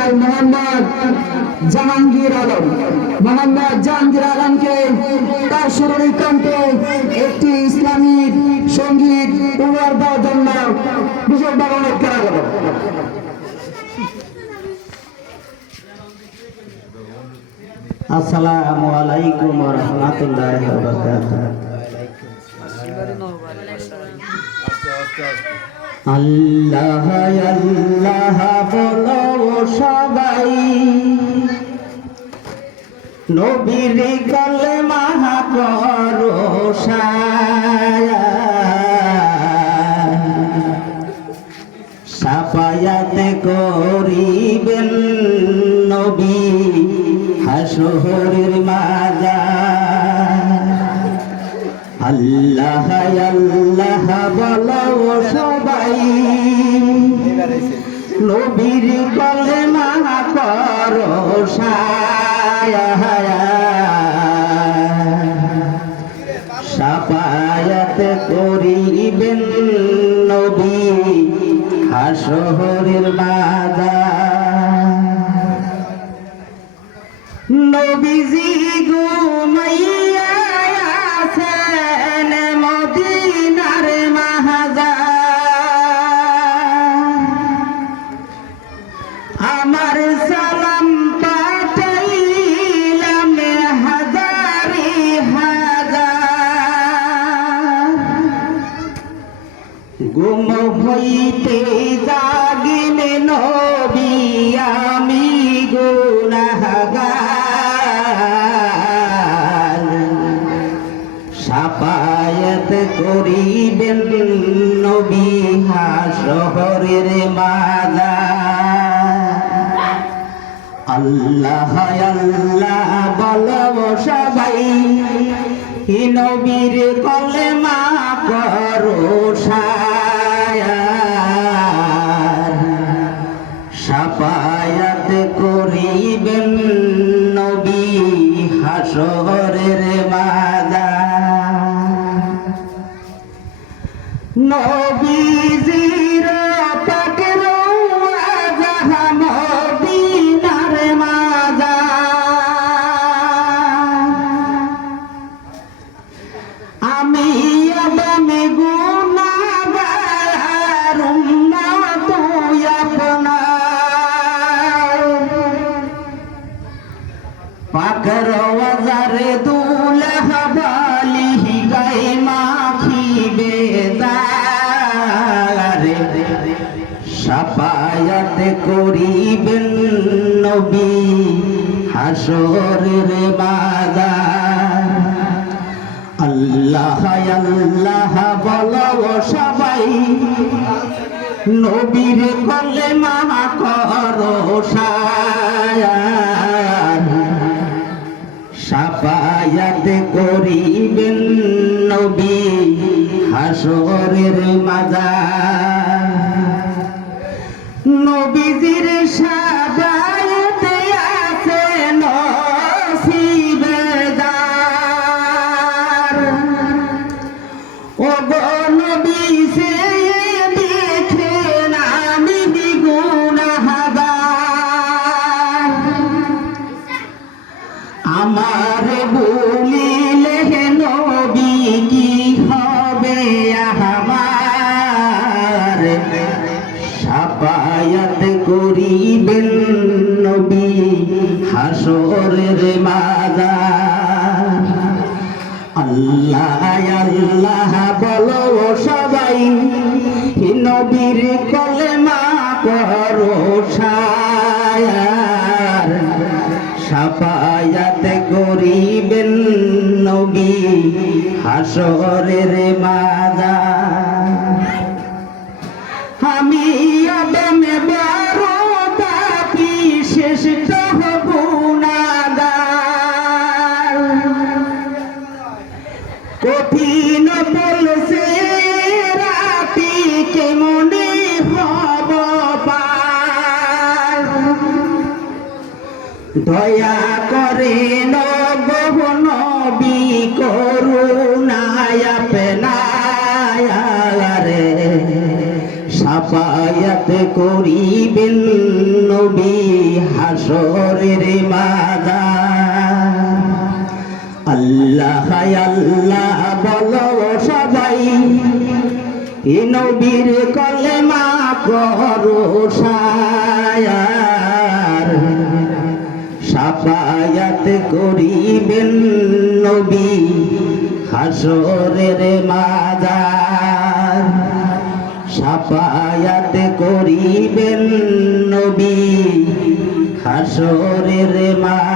ভাই মোহাম্মদ জাহাঙ্গীর আলম। মোহাম্মদ জাহাঙ্গীর আলমকে তার সুরের কণ্ঠে একটি ইসলামিক সঙ্গীত উপহার দেওয়ার জন্য বিশেষভাবে অনুরোধ করা হলো। আসসালামু আলাইকুম ওয়া রাহমাতুল্লাহি ওয়া বারাকাতুহু। আল্লাহ আল্লাহ বলো সবাই, নবীর কালেমা পড়ো সাফায়াত করিবেন নবী হাসরের মাজার। আল্লাহ আল্লাহ বলো সবাই, নবীর কালেমা পড়ো সাফায়াত করিবেন নবী হাসরের মাজার। নবীজি ঘুমাইয়া আছেন মদিনার মাজার, আমার সালাম পাঠাইলাম হাজারি হাজার। গুম হইতে জাগিলে নবী আমি গুনাহগার, সাফায়াত করিবেন নবী হাসরের মাজার। আল্লাহ আল্লাহ বলো সবাই, নবীর কলেমা করো সাফায়াত করিবেন নবী হাসরের মাজার। নবীজির পাকের ওয়াজহ মদিনার মাজার, আমি আদমে গুনাহগার উম্মত আপনার, পাকের ওয়াজারে দুলহা বালিহি গায়ে মাখিবে দারে, সাফায়াত করিবেন নবী হাসরের মাজার। আল্লাহ আল্লাহ বলো সবাই, নবীর কলেমা করো সাফায়াত করিবেন নবী হাসরের মাজার। নবীজির সাফায়াতে আছে নসিবেদার, ও গো নবী সে দেখেন আমি গুনাহগার, আমার বলিলে নবী কি হবে আমার, সাফায়াত করিবেন নবী হাসরের মাজার। আল্লাহ আল্লাহ বলো সবাই, নবীর কলেমা করো সাফায়াত করিবেন নবী হাসরের মাজার। আমি আদমে বড় পাপী শ্রেষ্ঠ গুনাহগার, কঠিন বলছে রাতি কেমনে হব পার, দয়া করে নবী করুণায় আপনারে, সাফায়াত করিবেন নবী হাসরের মাদার। আল্লাহ আল্লাহ বলো সবাই, এ নবীর কলেমা করো সায়ার। শাফায়াত করিবেন নবী হাসরের মাদার। শাফায়াত করিবেন নবী হাসরের মাদার।